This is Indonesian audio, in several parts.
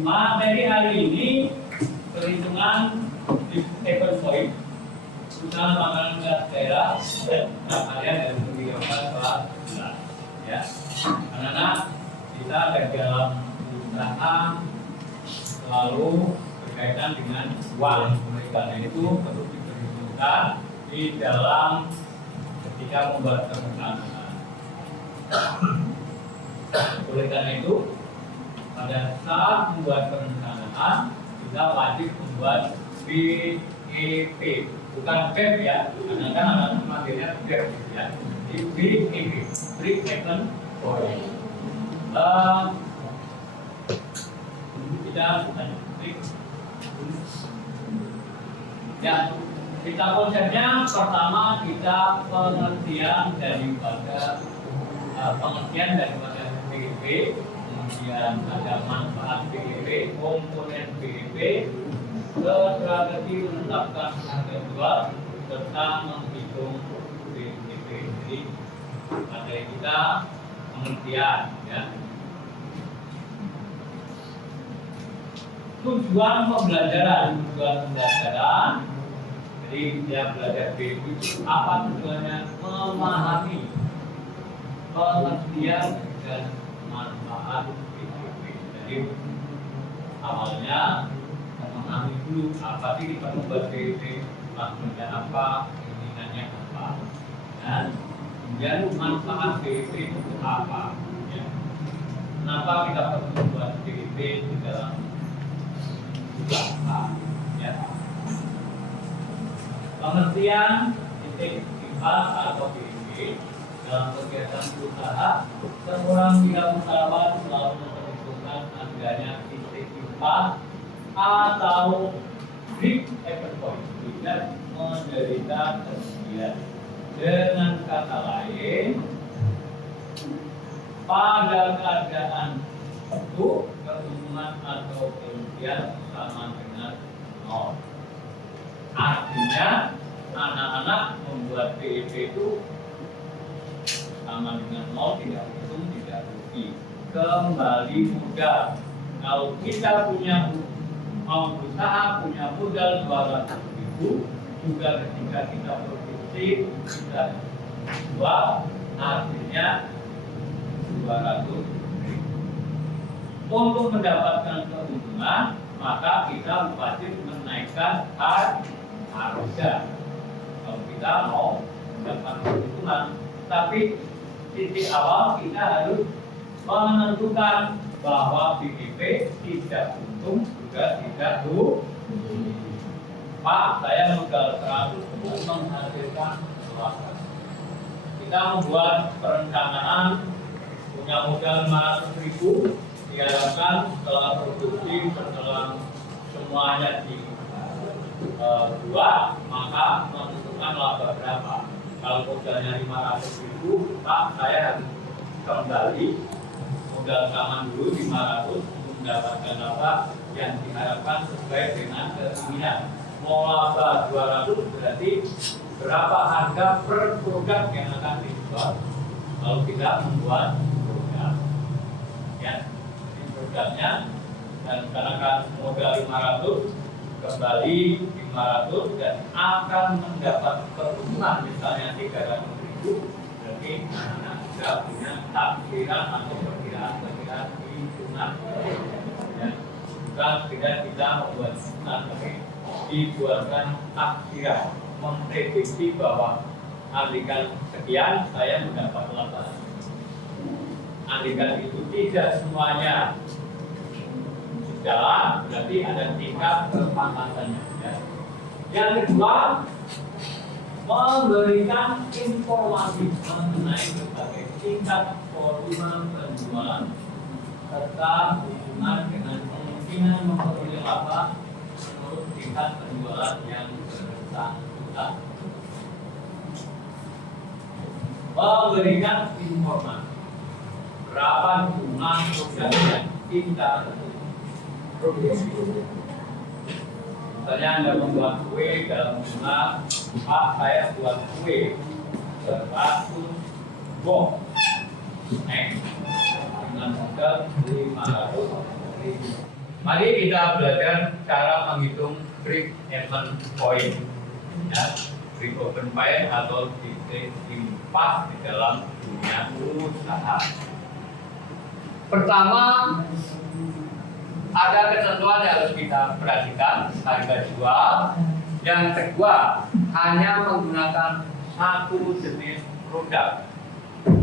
materi hari ini perhitungan di table point usaha makanan gas daerah kalian dari kegiatan kelas 11 ya. Anak-anak kita dalam usaha selalu berkaitan dengan uang, oleh karena itu perlu diperhitungkan di dalam ketika membuat perencanaan. Oleh karena itu pada saat membuat perencanaan kita wajib membuat BEP, bukan BEP ya, karena kan anak materinya BEP ya. Di BEP, Break Even Point. Kita ya, kita konsepnya pertama kita pengertian daripada BEP, kemudian ada manfaat BEP, komponen BEP, strategi menetapkan harga jual, serta menghitung BEP. Jadi materi kita pengertian ya. Tujuan pembelajaran. Jadi dia belajar BEP itu apa tujuannya? Memahami pengertian dan manfaat BEP. Jadi awalnya memahami dulu apa sih kita membuat BEP, maksudnya apa, keinginannya apa, dan kemudian manfaat BEP itu apa. Ya. Kenapa kita perlu membuat BEP di dalam usaha? Ya. Pengertian titik tipas atau BEP dalam kegiatan usaha, seorang pihak usahawan selalu memperhitungkan adanya titik tipas atau break even point tidak menderita kerugian. Dengan kata lain, pada keadaan itu keuntungan atau kerugian sama dengan nol. Artinya anak-anak membuat BEP itu sama dengan nol, tidak untung, tidak rugi. Kembali modal. Kalau kita punya mau berusaha punya modal 200.000, juga ketika kita produksi kita jual, artinya 200.000. Untuk mendapatkan keuntungan, maka kita wajib menaikkan harga. Kalau kita mau mendapatkan keuntungan, tapi titik awal kita harus menentukan bahwa BEP tidak untung juga tidak rugi. Pak, saya modal 100 untuk menghasilkan 100. Kita membuat perencanaan punya modal 500.000, diharapkan setelah produksi, setelah semuanya dibuat, maka menentukan laba berapa. Kalau modalnya 500.000, Pak, saya harus kembali modal zaman dulu 500 untuk mendapatkan laba yang diharapkan sesuai dengan keinginan. Mau laba 200 berarti berapa harga per produk yang akan dijual kalau kita membuat produk. Ya, ini produknya, dan karena kan modal 500 kembali 500 dan akan mendapat keuntungan misalnya 300.000, berarti anak sudah punya takdiran atau perkiraan hitungan. Ya, bukan tidak kita membuat hitungan, tapi dibuatkan takdiran, memprediksi bahwa andikan sekian saya mendapat laba. Andikan itu tidak semuanya jalan, berarti ada tingkat kepantasannya. Ya. Yang kedua, memberikan informasi mengenai berbagai tingkat volume penjualan serta hubungan dengan kemungkinan memperoleh laba menurut tingkat penjualan yang bersangkutan. Memberikan informasi berapa jumlah produk yang kita produksi. Misalnya Anda membuat kue dalam jumlah, Pak, saya buat kue 100 box dengan modal 500.000. Mari kita belajar cara menghitung break even point, ya, break even point atau titik impas di dalam dunia usaha. Pertama, ada ketentuan yang harus kita perhatikan, harga jual. Yang kedua, hanya menggunakan satu jenis produk.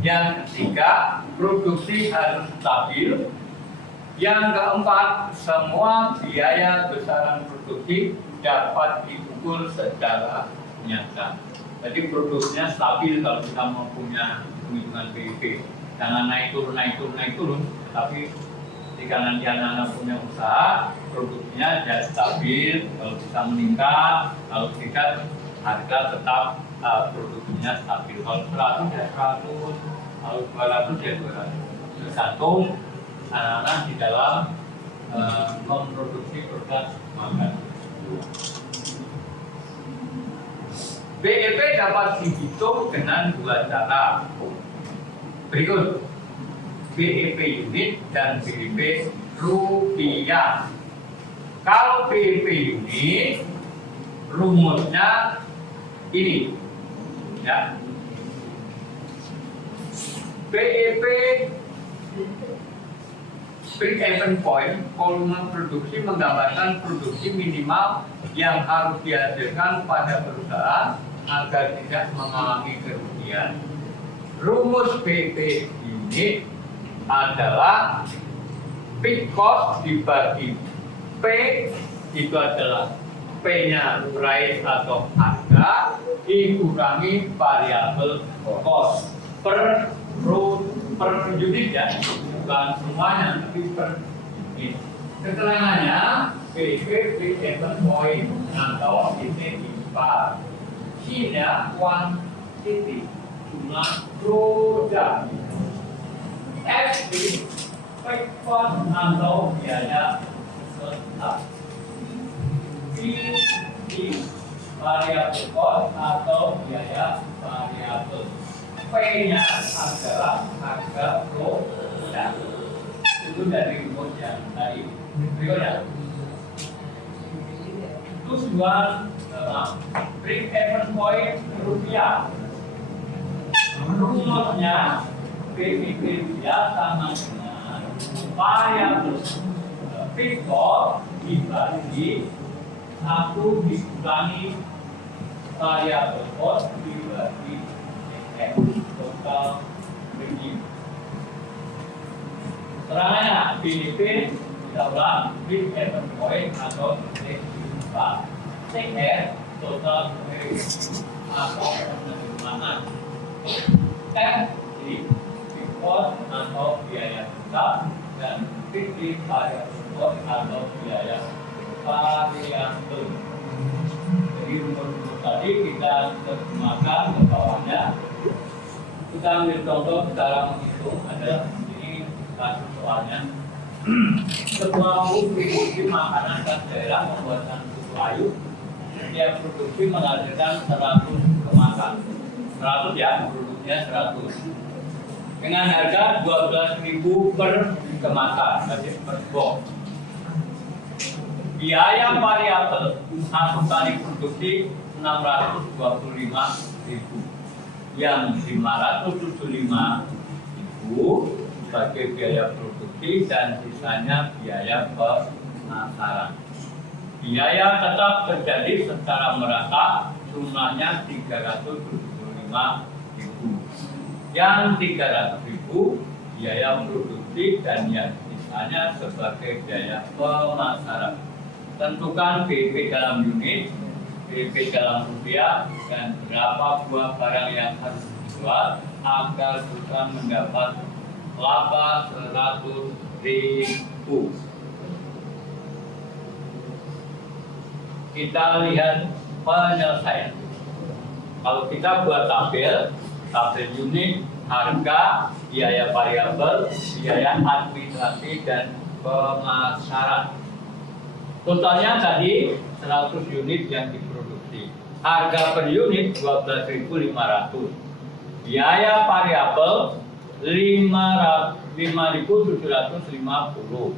Yang ketiga, produksi harus stabil. Yang keempat, semua biaya besaran produksi dapat diukur secara nyata. Jadi produksinya stabil kalau kita mau punya hitungan PIB. Jangan naik turun, tapi jika nanti anak-anak punya usaha, produksinya ya stabil, kalau bisa meningkat, kalau tidak harga tetap produksinya stabil. Kalau 100 ya 100, kalau 200 ya 200. Tergantung anak-anak di dalam memproduksi produk makan. BEP dapat dihitung dengan dua cara. Berikut BEP unit dan BEP rupiah. Kalau BEP unit, rumusnya ini, ya. BEP break even point, volume produksi menggambarkan produksi minimal yang harus dihasilkan pada perusahaan agar tidak mengalami kerugian. Rumus BEP unit adalah fixed cost dibagi P, itu adalah P-nya price atau harga, dikurangi variabel cost per unit, ya, bukan semuanya, tapi per unit. Keterangannya BEP break even point atau titik impas. Q-nya quantity, jumlah produk. FB fixed cost atau biaya tetap. P variable cost atau biaya variabel. P-nya adalah harga produk. Itu dari rumus yang tadi. Berikutnya, tujuan break even point rupiah. Rumusnya BEP rupiah sama dengan variabel fixed cost dibagi 1 dikurangi variabel cost dibagi total revenue. Keterangannya BEP kita ulang break even point atau titik impas. TR total revenue atau penerimaan. M di cost atau biaya tetap, dan fixed variable cost atau biaya variabel. Jadi rumus tadi kita terjemahkan ke bawahnya. Kita ambil contoh cara menghitung, ada ini kasus soalnya. Sebuah produksi makanan khas daerah pembuatan susu ayu, setiap produksi menghasilkan 100 kemasan. 100 ya, produknya 100. Dengan harga 12.000 per kemasan, berarti per box. Biaya variabel 1 kali produksi 625.000, yang 575.000 sebagai biaya produksi dan sisanya biaya pemasaran. Biaya tetap terjadi secara merata, jumlahnya 375.000. Yang 300.000 biaya produksi dan yang sisanya sebagai biaya pemasaran. Tentukan BEP dalam unit, BEP dalam rupiah, dan berapa buah barang yang harus dijual agar bisa mendapat laba 100.000. Kita lihat penyelesaian. Kalau kita buat tabel unit, harga, biaya variabel, biaya administrasi, dan pemasaran. Totalnya tadi 100 unit yang diproduksi. Harga per unit 12.500. Biaya variabel 500 5.750.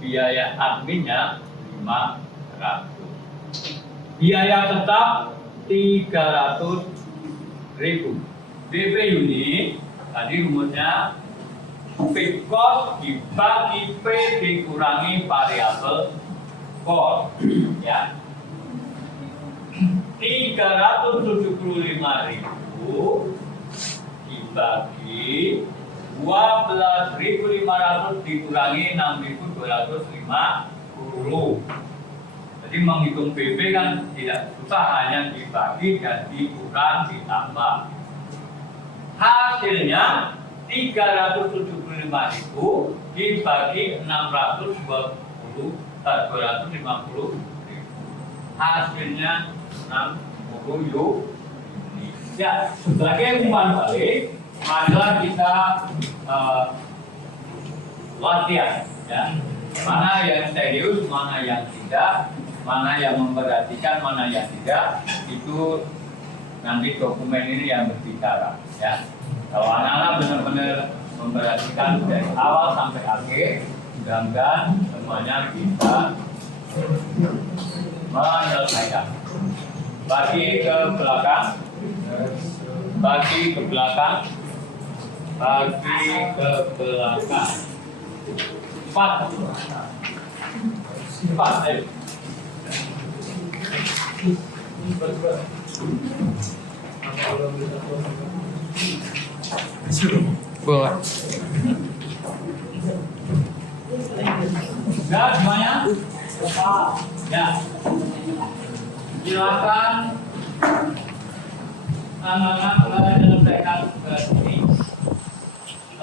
Biaya adminnya 500. Biaya tetap 300.000. BP unit tadi rumusnya fixed cost dibagi P dikurangi variabel cost, ya. 375.000 dibagi 12.500 dikurangi 6.250. Jadi menghitung BP kan tidak susah, hanya dibagi dan dikurang ditambah. Hasilnya 375.000 dibagi 250. Hasilnya 60. Ya, sebagai umpan balik, marilah kita latihan, ya. Mana yang serius, mana yang tidak, mana yang memperhatikan, mana yang tidak, itu nanti dokumen ini yang berbicara, ya. Kalau anak-anak benar-benar memperhatikan dari awal sampai akhir, mudah-mudahan semuanya bisa menyelesaikan. Bagi ke belakang, bagi ke belakang, bagi ke belakang. 4. Ayo. Boleh. Ya, semuanya? Ya. Silakan anak-anak menyelesaikan tugas ini.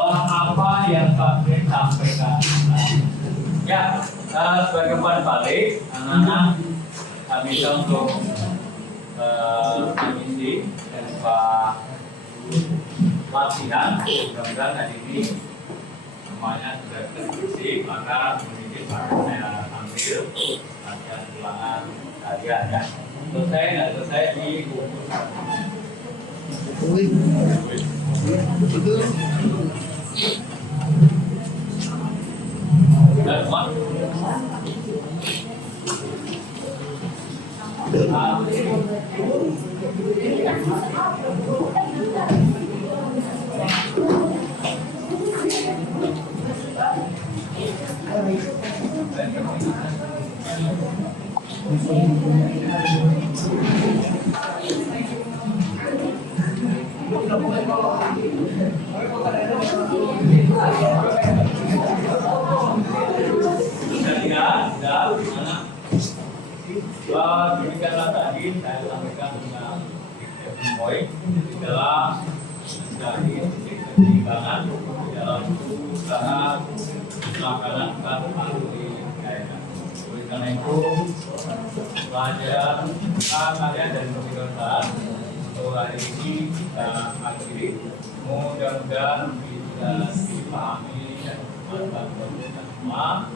Apa yang Pak Brin sampaikan? Ya, sebagai umpan balik, anak-anak kami bisa untuk mengisi dan latihan. Mudah-mudahan hari ini semuanya sudah terisi, maka sedikit saya ambil latihan ulangan harian, ya. Selesai, nggak selesai dikumpul. Sudah semua? Demikianlah tadi saya sampaikan tentang poin di dalam dari keseimbangan dalam usaha melaksanakan aluri kaitan. Oleh karena itu, pelajaran kalian dan pemeriksaan untuk hari ini kita akhiri. Mudah-mudahan bisa dipahami dan dimanfaatkan oleh semua.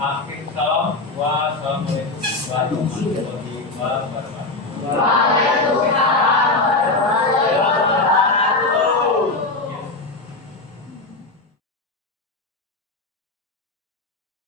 Akhir salam, wassalamualaikum warahmatullahi wabarakatuh.